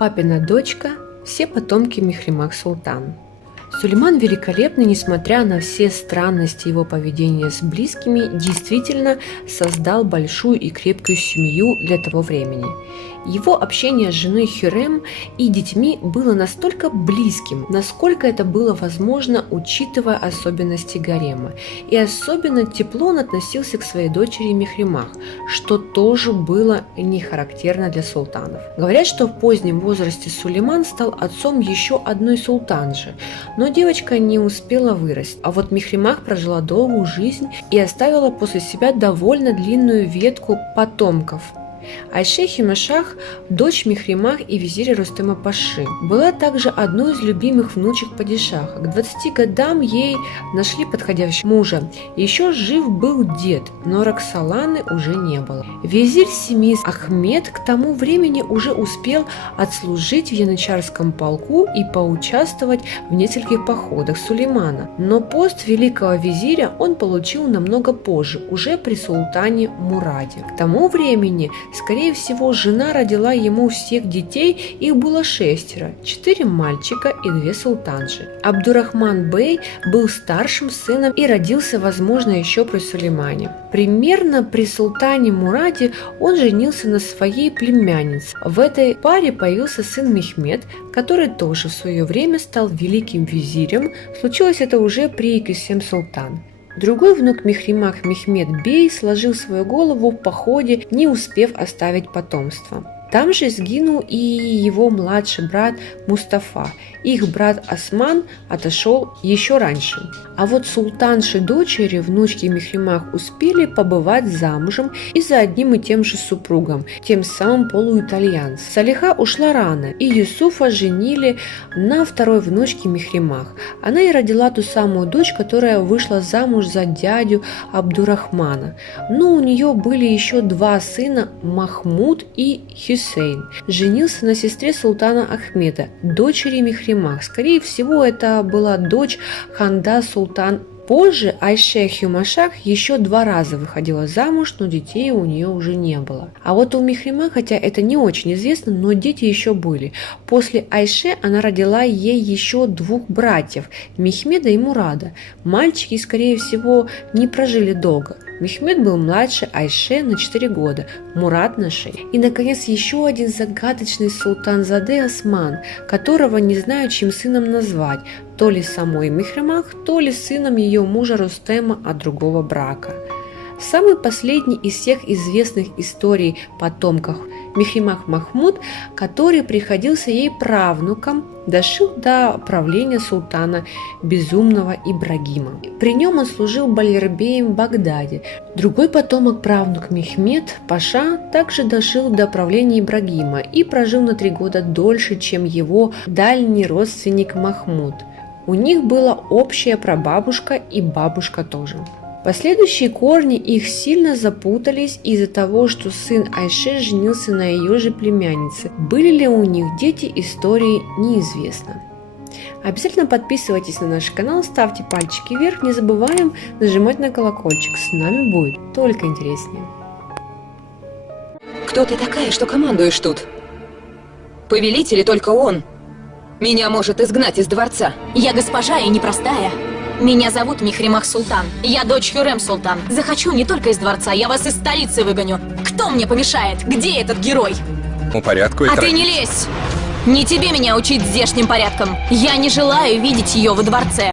Папина дочка, все потомки Мехримах Султан. Сулейман Великолепный, несмотря на все странности его поведения с близкими, действительно создал большую и крепкую семью для того времени. Его общение с женой Хюррем и детьми было настолько близким, насколько это было возможно, учитывая особенности гарема, и особенно тепло он относился к своей дочери Мехримах, что тоже было не характерно для султанов. Говорят, что в позднем возрасте Сулейман стал отцом еще одной султанши, но девочка не успела вырасти, а вот Мехримах прожила долгую жизнь и оставила после себя довольно длинную ветку потомков. Айше Химашах, дочь Мехримах и визиря Рустема Паши, была также одной из любимых внучек падишаха. К 20 годам ей нашли подходящего мужа. Еще жив был дед, но Роксоланы уже не было. Визирь семьи Ахмед к тому времени уже успел отслужить в янычарском полку и поучаствовать в нескольких походах Сулеймана. Но пост великого визиря он получил намного позже, уже при султане Мураде. К тому времени, скорее всего, жена родила ему всех детей, их было 6, 4 мальчика и 2 султанши. Абдурахман Бей был старшим сыном и родился, возможно, еще при Сулеймане. Примерно при султане Мураде он женился на своей племяннице. В этой паре появился сын Мехмед, который тоже в свое время стал великим визирем. Случилось это уже при Кесем Султан. Другой внук Мехримах Мехмед Бей сложил свою голову в походе, не успев оставить потомство. Там же сгинул и его младший брат Мустафа. Их брат Осман отошел еще раньше. А вот султанши дочери, внучки Мехримах, успели побывать замужем и за одним и тем же супругом, тем самым полуитальянцем. Салиха ушла рано, и Юсуфа женили на второй внучке Мехримах. Она и родила ту самую дочь, которая вышла замуж за дядю Абдурахмана. Но у нее были еще 2 сына, Махмуд и Хюсейн. Женился на сестре султана Ахмеда, дочери Мехримах. Скорее всего, это была дочь Ханда Султан. Позже Айше Хюмашах еще 2 раза выходила замуж, но детей у нее уже не было. А вот у Мехримах, хотя это не очень известно, но дети еще были. После Айше она родила ей еще 2 братьев, Мехмеда и Мурада. Мальчики, скорее всего, не прожили долго. Мехмед был младше Айше на 4 года, Мурад на 6. И, наконец, еще один загадочный султанзаде Осман, которого не знаю, чьим сыном назвать, то ли самой Мехримах, то ли сыном ее мужа Рустема от другого брака. Самый последний из всех известных историй потомков Мехримах Махмуд, который приходился ей правнуком, дожил до правления султана безумного Ибрагима. При нем он служил балербеем в Багдаде. Другой потомок, правнук Мехмед Паша, также дожил до правления Ибрагима и прожил на 3 года дольше, чем его дальний родственник Махмуд. У них была общая прабабушка и бабушка тоже. Последующие корни их сильно запутались из-за того, что сын Айше женился на ее же племяннице. Были ли у них дети, истории неизвестно. Обязательно подписывайтесь на наш канал, ставьте пальчики вверх, не забываем нажимать на колокольчик. С нами будет только интереснее. Кто ты такая, что командуешь тут? Повелитель и только он. Меня может изгнать из дворца. Я госпожа и непростая. Меня зовут Мехримах Султан. Я дочь Хюррем Султан. Захочу не только из дворца, я вас из столицы выгоню. Кто мне помешает? Где этот герой? По порядку и ты не лезь! Не тебе меня учить здешним порядкам. Я не желаю видеть ее во дворце.